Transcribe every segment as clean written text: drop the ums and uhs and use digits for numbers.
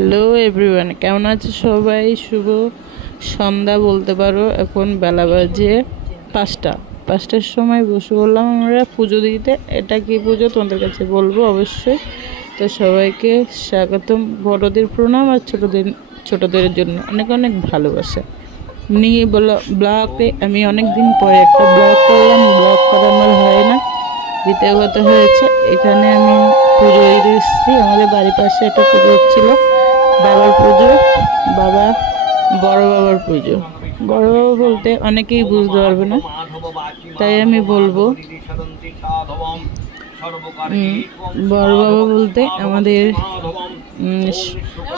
Hello everyone, কেমন আছে সবাই? শুভ সন্ধ্যা বলতে পারো। এখন বেলা বাজে 5টার সময় বসে বললাম আমরা পুজো দিতে। এটা কি পুজো তোমাদের কাছে বলবো অবশ্যই। তো সবাইকে স্বাগতম। বড়দের প্রণাম আর ছোটদের জন্য অনেক অনেক ভালোবাসা নিয়ে ব্লগে আমি অনেক দিন পরে একটা ব্লগ করলাম। ব্লগ করা আমার হয় না। দ্বিতীয় কথা হয়েছে, এখানে আমি পুজো দিতে এসেছি। আমাদের বাড়ির পাশে একটা পুজো হচ্ছিল, বাবার পুজো। বড় বাবার পুজো। বড় বাবা বলতে অনেকেই বুঝতে পারবে না, তাই আমি বলবো বড় বাবা বলতে আমাদের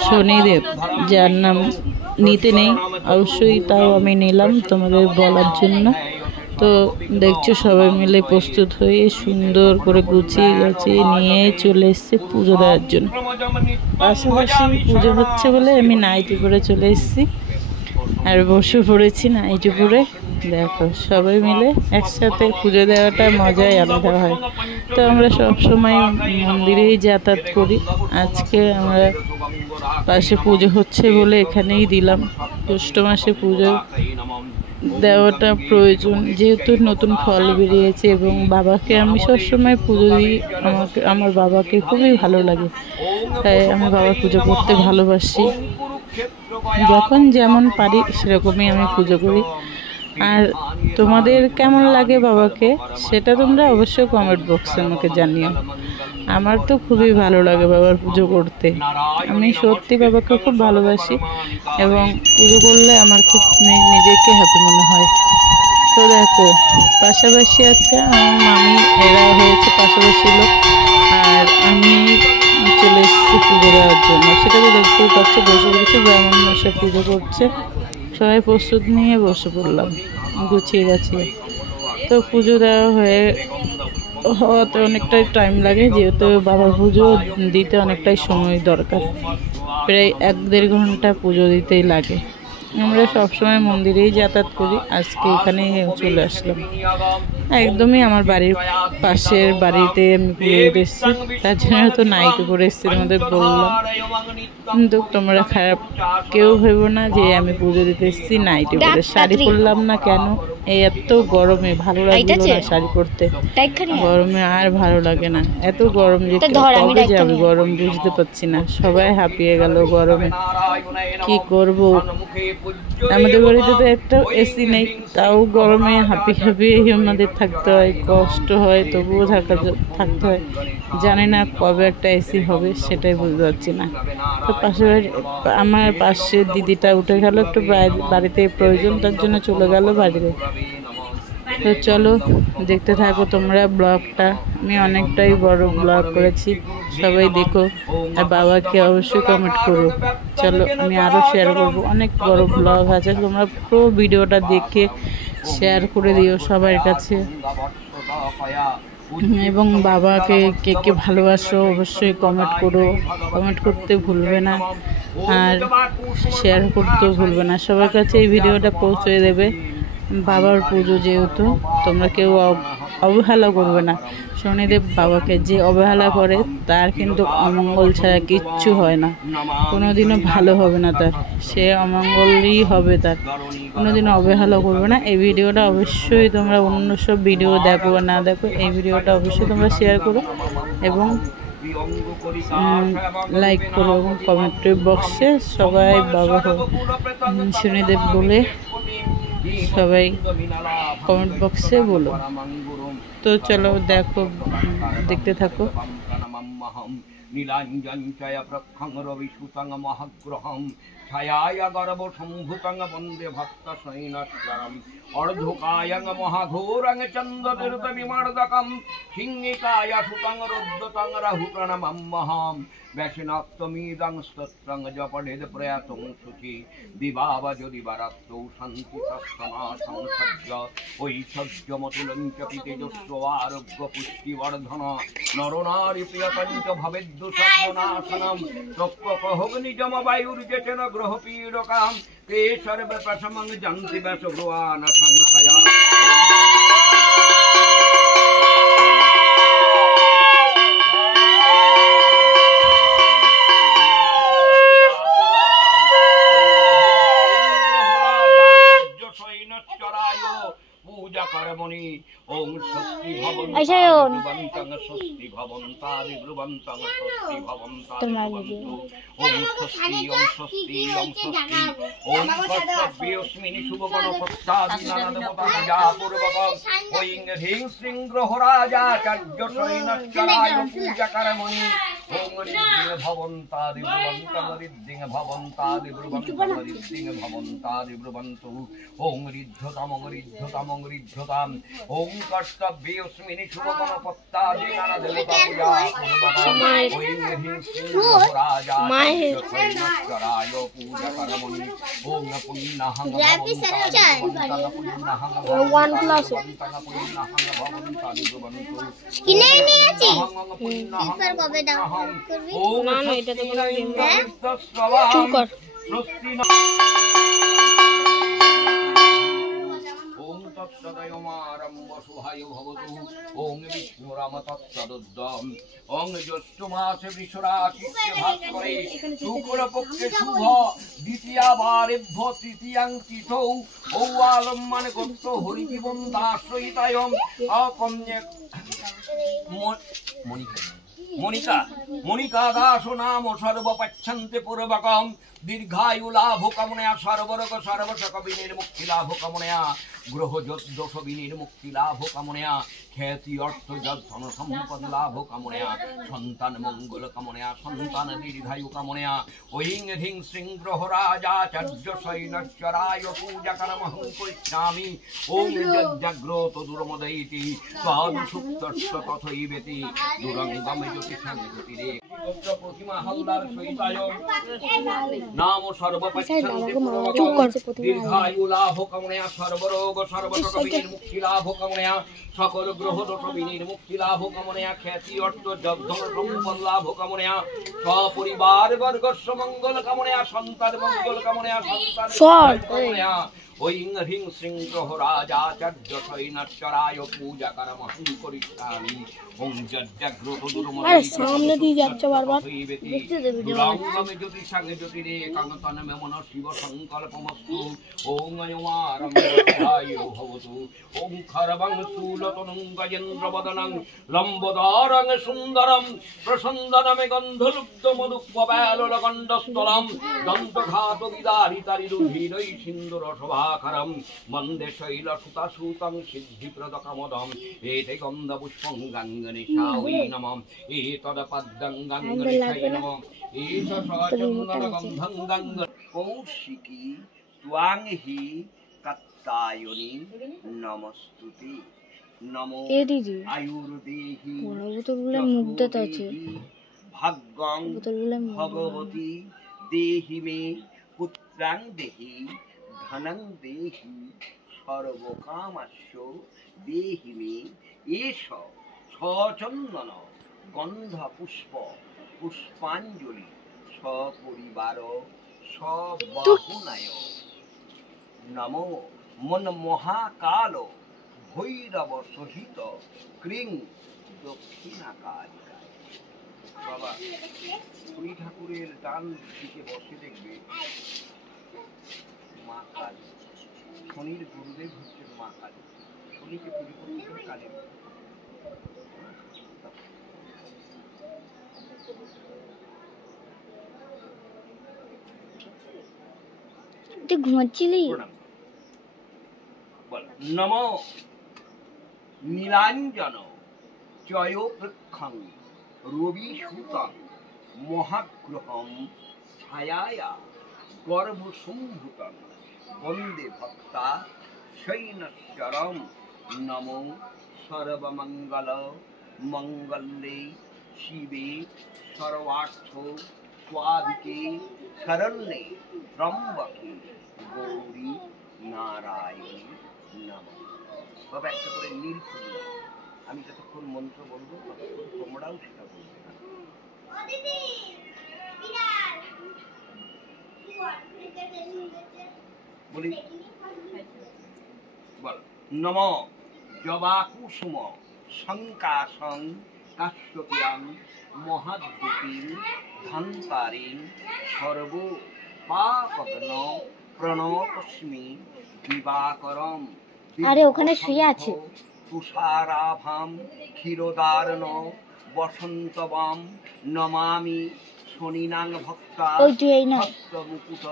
শনিদেব, যার নাম নিতে নেই অবশ্যই, তাও আমি নিলাম তোমাদের বলার জন্য। তো দেখছো সবাই মিলে প্রস্তুত হয়ে সুন্দর করে গুছিয়ে নিয়ে চলে এসছে পুজো দেওয়ার জন্য। পাশাপাশি পুজো হচ্ছে বলে আমি নাইটি পরে চলে এসেছি আর বসে পড়েছি নাইটি পরে। দেখো সবাই মিলে একসাথে পুজো দেওয়াটা মজাই আলাদা হয়। তো আমরা সব সময় মন্দিরেই যাতায়াত করি। আজকে আমরা পাশে পুজো হচ্ছে বলে এখানেই দিলাম। জ্যৈষ্ঠ মাসে পুজো দেওয়াটা প্রয়োজন, যেহেতু নতুন ফল বেরিয়েছে এবং বাবাকে আমি সবসময় পুজো দিই। আমার বাবাকে খুবই ভালো লাগে, তাই আমি বাবার পুজো করতে ভালোবাসি। যখন যেমন পারি সেরকমই আমি পুজো করি। আর তোমাদের কেমন লাগে বাবাকে, সেটা তোমরা অবশ্যই কমেন্ট বক্সে আমাকে জানিও। আমার তো খুবই ভালো লাগে বাবার পুজো করতে। আমি সত্যি বাবাকে খুব ভালোবাসি এবং পুজো করলে আমার খুব নিজেকে হ্যাপি মনে হয়। তো দেখো পাশাপাশি আছে আমার মামি, এরা হয়েছে পাশাপাশি লোক, আর আমি চলে এসেছি পুজো দেওয়ার জন্য। সেটা তো দেখতেই পাচ্ছি, বসে পড়েছে ব্রাহ্মণ মশাই পুজো করছে। সবাই প্রস্তুত নিয়ে বসে পড়লাম গুছিয়ে গাছিয়ে। তো পুজো দেওয়া হওয়াতে অনেকটাই টাইম লাগে, যেহেতু বাবার পুজো দিতে অনেকটাই সময় দরকার। প্রায় 1-1.5 ঘন্টা পুজো দিতেই লাগে। আমরা সবসময় মন্দিরেই যাতায়াত করি, আজকে এখানেই চলে আসলাম। একদমই আমার বাড়ির পাশের বাড়িতে আমি পুজো দিতে এসেছি, তার জন্য তো নাইটি পরে এসেছি তোমাদের বললাম। কিন্তু তোমরা খারাপ কেউ ভেবো না যে আমি পুজো দিতে এসেছি নাইটি পরে। শাড়ি পরলাম না কেন, এই এত গরমে ভালো লাগলো না শাড়ি পরতে। গরমে আর ভালো লাগে না, এত গরম যে কবে যাবে গরম বুঝতে পারছি না। সবাই হাঁপিয়ে গেল গরমে, কি করব। আমাদের বাড়িতে তো একটা এসি নেই, তাও গরমে হাঁপিয়ে আমাদের থাকতে হয়, কষ্ট হয়, তবুও থাকতে হয়। জানি না কবে একটা এসি হবে, সেটাই বুঝতে পারছি না। তো আমার পাশের দিদিটা উঠে গেল, একটু বাড়িতে প্রয়োজন, তার জন্য চলে গেল বাড়িতে। তো চলো দেখতে থাকো তোমরা ব্লগটা। আমি অনেকটাই বড় ব্লগ করেছি, সবাই দেখো আর বাবাকে অবশ্যই কমেন্ট করো। চলো আমি আরও শেয়ার করব, অনেক বড় ব্লগ আছে, তোমরা পুরো ভিডিওটা দেখে শেয়ার করে দিও সবার কাছে। এবং বাবাকে কে কে ভালোবাসো অবশ্যই কমেন্ট করো, কমেন্ট করতে ভুলবে না আর শেয়ার করতেও ভুলবে না। সবার কাছে এই ভিডিওটা পৌঁছে দেবে। বাবার পুজো যেহেতু, তোমরা কেউ অবহেলা করবে না। শনিদেব বাবাকে যে অবহেলা করে তার কিন্তু অমঙ্গল ছাড়া কিচ্ছু হয় না, কোনোদিনও ভালো হবে না তার, সে অমঙ্গলই হবে তার। কোনোদিনও অবহেলা করবে না। এই ভিডিওটা অবশ্যই তোমরা অন্য সব ভিডিও দেখো বা না দেখো, এই ভিডিওটা অবশ্যই তোমরা শেয়ার করো এবং লাইক করো এবং কমেন্ট বক্সে সবাই বাবা শনিদেব বলে সবাই কমেন্ট বক্সে বলো। তো চলো দেখতে থাকো। নীলাঞ্জন চয় প্রক্ষং রবি সুতং মহাগ্রহং ছায়ায় গর্ভ সম্ভুতং বন্দে ভক্ত সৈনশ্বরম অর্ধকায়ং মহাঘোরং চন্দ্রতীর্থ বিমর্দকম সিংহিকায় সুতং রুদ্রতং রাহু প্রণমম্মহম ব্যাসনক্তমিদং স্তোত্রং জপঠেদ প্রয়াতং শুচি দিবাবজো দিবারাত্রৌ শান্তি তৎসমা সংসজ্জ ঐশ্বর্যমতুলঞ্চ তেজস্ব আরোগ্য পুষ্টিবর্ধন নরনারী প্রিয়তঞ্চ ভবেদ্দুষনাশনম প্রকহগ্নিজম বায়ুর্যচন গ্রহপীডকাম তে সর্বে প্রথমং জন্তি ব্যাসভ্রুয়ান সংখ্যয়া। আইসায়ন ষষ্ঠী ভবন্তাদি ব্রুবন্তং ষষ্ঠী ভবন্তাদি ব্রুবন্তু ওম ষষ্ঠী ওম ষষ্ঠী ওম ষষ্ঠী ওম কর্তব্যস্মিনি শুভগণপত্তাদি নানা দেবতা পূজা পূর্বকম ওইং হ্রিং শ্রীং গ্রহরাজাচার্য সৈনশ্চরায় পূজাকরমণি ওম ঋদ্ধিং ভবন্তাদি ব্রুবন্তং ঋদ্ধিং ভবন্তাদি ব্রুবন্তং ঋদ্ধিং ভবন্তাদি ব্রুবন্তু ওম ঋদ্ধতমং ঋদ্ধতমং ঋদ্ধতাম ওম কর্তব্যস্মিনি শুভগণপত্তাদি নানা দেবতা পূজা পূর্বকম ওইং হ্রিং শ্রীং গ্রহরাজাচার্য সৈনশ্চরায় পূজাকরমণি ওম পুণ্যহং ভবন্তাদি পুণ্যহং ভবন্তাদি ব্রুবন্তু কিনে নিয়েছি ফিফার কবে দাও করবি না না এটা তো কোনো চুপ কর ওম তৎসদয়মারম্ভ শুভায় ভবতু ওম বিষ্ণুরাম তৎসদুদ্যম ওম জ্যৈষ্ঠ মাসে বৃষরাশিতে ভাস্করে শুক্লপক্ষে শুভ দ্বিতীয়াবারেভ্য তৃতীয়াঙ্কিতৌ ঔয়ালম্মান গোত্র হরিজীবন দাসহিতায়ম অকন্যে মনিকা মনিকা দাস নাম সর্বপচ্ছন্তে পূর্বকম দীর্ঘায়ু লাভ কামনয়া সর্বরোগ সর্বশক বিনির্মুক্তি লাভ কামনয়া গ্রহ দোষ বিনির্মুক্তি লাভ কামনয়া খ্যাতি অর্থ ধন সম্পদ লাভ কামনয়া সন্তান মঙ্গল কামনয়া সন্তান দীর্ঘায়ু কামনয়া ওইং হ্রিং শ্রীং গ্রহরাজাচার্য সৈনশ্চরায় পূজাকরমহং করিষ্যামি ওম যজ্জাগ্রত দুর্মদৈতি সাধু সুপ্তস্য তথৈবেতি দুরঙ্গমে জ্যোতিষাঙ্গে জ্যোতিরে প্রতিমা হালদার সহিতায় নাম সর্বপচ্ছন্তে পূর্বকম দীর্ঘায়ু লাভ কামনয়া সর্বরোগ সর্বশক বিনির্মুক্তি লাভ কামনয়া সকল গ্রহ দোষ বিনির্মুক্তি লাভ কামনয়া খ্যাতি অর্থ ধন সম্পদ লাভ কামনয়া সপরিবার বর্গস্য মঙ্গল কামনয়া সন্তান মঙ্গল কামনয়া সন্তান কামনয়া ওইং হ্রিং শ্রীং গ্রহরাজাচার্য সৈনশ্চরায় পূজাকরমহং করিষ্যামি ওম যজ্জাগ্রত দুর্মদৈতি সামনে দিয়ে যাচ্ছে বারবার দুরাঙ্গমে জ্যোতিষাঙ্গে জ্যোতিরে কাঙ্গতনমে মন শিব সংকল্পমস্তু ওম অয়মারম্ভয় ভবতু ওম খরবং স্থূলতনুং গজেন্দ্রবদনং লম্বোদরং সুন্দরম প্রসন্দনমে গন্ধলুব্ধ মধুপবালোলকণ্ডস্থলম দন্তঘাত বিদারিতারিরুধিরৈ সিন্দুর শোভাকরম মন্দে শৈলসুতাসূতং সিদ্ধিপ্রদকমদম এতে গন্ধপুষ্পং গাঙ্গনিশাঐ নমঃ এতদপদ্যং গাঙ্গনিশায় নমঃ এষ সচন্দনগন্ধং গাঙ্গ কৌশিকী ত্বাং হি কাত্তায়নি নমস্তুতে নমো আয়ুর্দেহি মুগ্ধতা আছে ভাগ্যং ভগবতী দেহি মে পুত্রাং দেহি ধনং দেহি সর্বকামাস্য দেহি মে এষ সচন্দন গন্ধ পুষ্প পুষ্পাঞ্জলি সপরিবার সবাহুনায় নমো মন মহাকাল ভৈরব সহিত ক্রিং দক্ষিণাকালিকায়। বাবা শনি ঠাকুরের ডান দিকে বসে দেখবে মা কালী, শনির গুরুদেব হচ্ছেন মা কালী, শনিকে পুজো করতে কালী। ঘুমাচ্ছিলি? নম নীলাঞ্জন জয় বৃক্ষং রবি সুতং মহাগ্রহম ছায়া গর্ভসম্ভূতং বন্দে ভক্তা শৈনশ্বরম নমো সর্বমঙ্গল মঙ্গলে শিবে সর্বার্থ স্বাদিকে শরণ্যে ত্রম্বকে গৌরী নারায়ণী নমঃ। বাবা একটা করে নীল ফুল, আমি যতক্ষণ মন্ত্র বলবো ততক্ষণ তোমরাও সেটা বলবে না। বলি বল নম জবা কুসুম শঙ্কাসং কাশ্যপিয়াং মহাদ্যুতিং ধন্তারিং সর্ব পাপগ্ন প্রণতস্মি দিবাকরম। আরে ওখানে শুয়ে আছে তুষারাভাম ক্ষীরোদার্ণ বসন্তবাম নমামি শনিনাং ভক্তা ভক্তমুকুট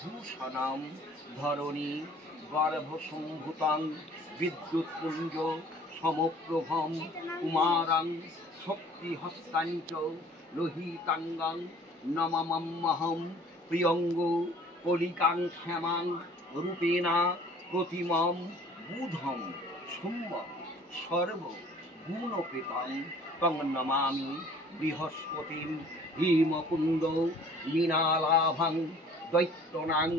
ভূষণম ধরণী গর্ভসম্ভূতং বিদ্যুৎপুঞ্জ সমপ্রভম কুমারং শক্তিহস্তাঞ্চ লোহিতাঙ্গং নমমহম প্রিয়ঙ্গো কলিকাং ক্ষমাং রূপেণা প্রতিমম বুধম সুম্যম সর্ব গুণপেতং তং নমামি বৃহস্পতিম হিমকুন্দ মীনালাভং দৈত্যনাং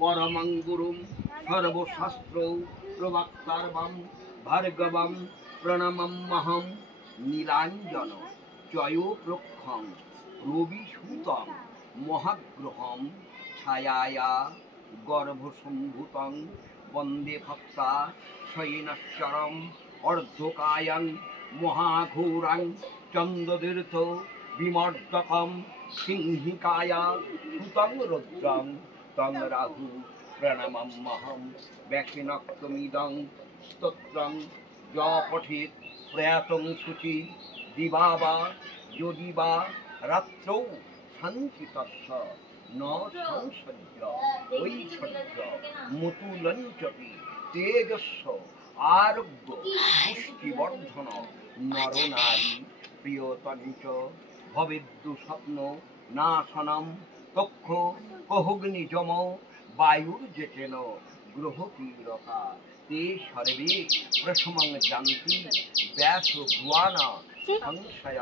পরমং গুরুম সর্বশাস্ত্র প্রবক্তার্বম ভার্গবম প্রণমমহম নীলাঞ্জন জয়োপ্রক্ষং রবিসূতং মহাগ্রহম ছায়ায়া গর্ভসম্ভূতং বন্দে ভক্তা শয়নশ্বরম অর্ধকায়ং মহাঘোরং চন্দ্রতীর্থ বিমর্দকম সিংহিকায়া সুতং রুদ্রং তং রাহু প্রণমমহম ব্যাসিনক্তমিদং স্তোত্রং য পঠেৎ প্রয়াতং শুচি দিবা বা যদি বা রাত্রৌ শান্তিতস্য ন সংসজ্জ ঐশ্বর্য মতুলঞ্চপি তেজস্ব আরোগ্য পুষ্টিবর্ধন নরনারী প্রিয়তঞ্চ ভবেদ্দু স্বপ্ন নাশনম তক্ষ কহুগ্নিজম বায়ুর্জেতেন গ্রহপীড়কা তে সর্বে প্রশমং জান্তি ব্যাস ভুয়ানা সংশয়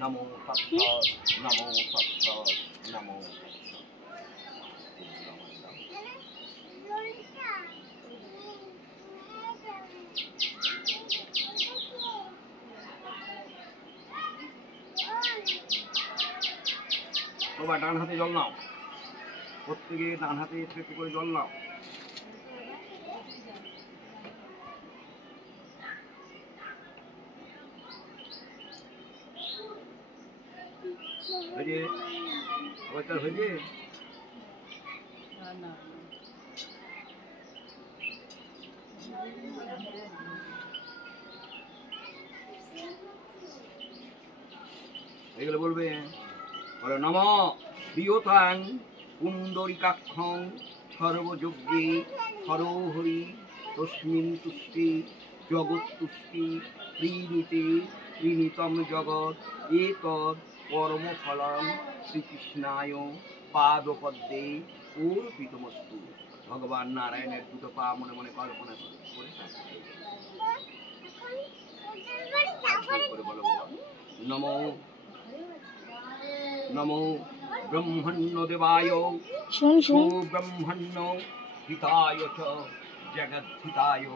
নমো তৎস নমো তৎস নমো বাবা ডান হাতে জল নাও, প্রত্যেকে ডান হাতে একটু একটু করে জল নাও। হয়েছে ওইটা হয়েছে এগুলো বলবে নম প্রিয়তাং পুণ্ডরিকাক্ষং সর্বযজ্ঞে হরহরি তস্মিন তুষ্টি জগৎতুষ্টি প্രീণীতে প্രീণীতম জগৎ এতদ কর্মফলং শ্রীকৃষ্ণায় পাদপদ্মে অর্পিতমস্তু। ভগবান নারায়ণের দুটো পা মনে মনে কল্পনা করে বলো নমো নমো ব্রহ্মণ্য দেবায় ব্রহ্মণ্য হিতায় চ জগদ্ধিতায়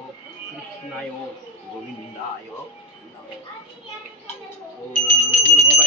কৃষ্ণায় গোবিন্দায় নমঃ। ওম ভূর্ভুবঃ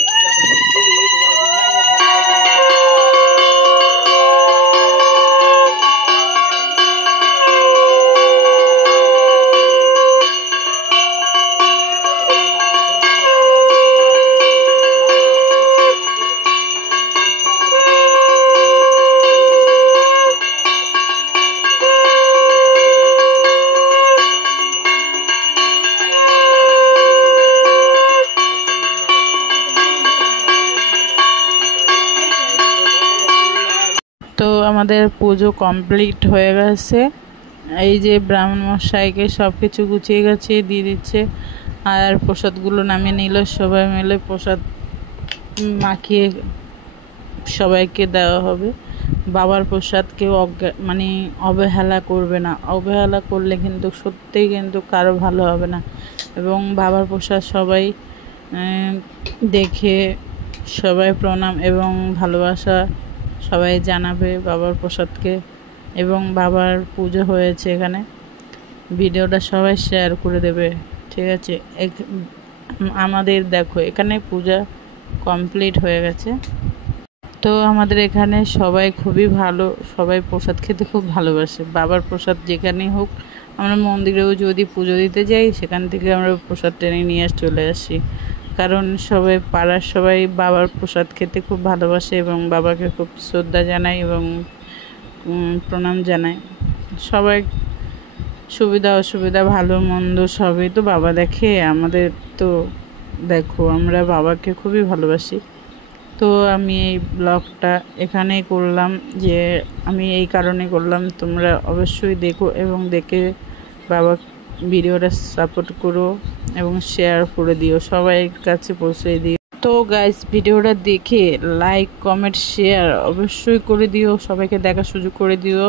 তো আমাদের পুজো কমপ্লিট হয়ে গেছে। এই যে ব্রাহ্মণ মশাইকে সব কিছু গুছিয়ে গেছে দিয়ে দিচ্ছে, আর প্রসাদগুলো নামিয়ে নিল। সবাই মিলে প্রসাদ মাখিয়ে সবাইকে দেওয়া হবে। বাবার প্রসাদ কেউ মানে অবহেলা করবে না, অবহেলা করলে কিন্তু সত্যিই কিন্তু কারো ভালো হবে না। এবং বাবার প্রসাদ সবাই দেখে সবাই প্রণাম এবং ভালোবাসা সবাই জানাবে বাবার প্রসাদকে। এবং বাবার পুজো হয়েছে এখানে, ভিডিওটা সবাই শেয়ার করে দেবে, ঠিক আছে? আমাদের দেখো এখানে পূজা কমপ্লিট হয়ে গেছে। তো আমাদের এখানে সবাই খুবই ভালো, সবাই প্রসাদ খেতে খুব ভালোবাসে। বাবার প্রসাদ যেখানেই হোক, আমরা মন্দিরেও যদি পুজো দিতে যাই সেখান থেকে আমরা প্রসাদ টেনে নিয়ে চলে আসি, কারণ সবাই পাড়ার সবাই বাবার প্রসাদ খেতে খুব ভালোবাসে এবং বাবাকে খুব শ্রদ্ধা জানায় এবং প্রণাম জানায়। সুবিধা অসুবিধা ভালো মন্দ সবই তো বাবা দেখে। আমাদের তো দেখো আমরা বাবাকে খুবই ভালোবাসি। তো আমি এই ব্লগটা এখানেই করলাম, যে আমি এই কারণে করলাম, তোমরা অবশ্যই দেখো এবং দেখে বাবা ভিডিওটা সাপোর্ট করো এবং শেয়ার করে দিও, সবাই কাছে পৌঁছে দিও। তো গাইস ভিডিওটা দেখে লাইক কমেন্ট শেয়ার অবশ্যই করে দিও, সবাইকে দেখার সুযোগ করে দিও।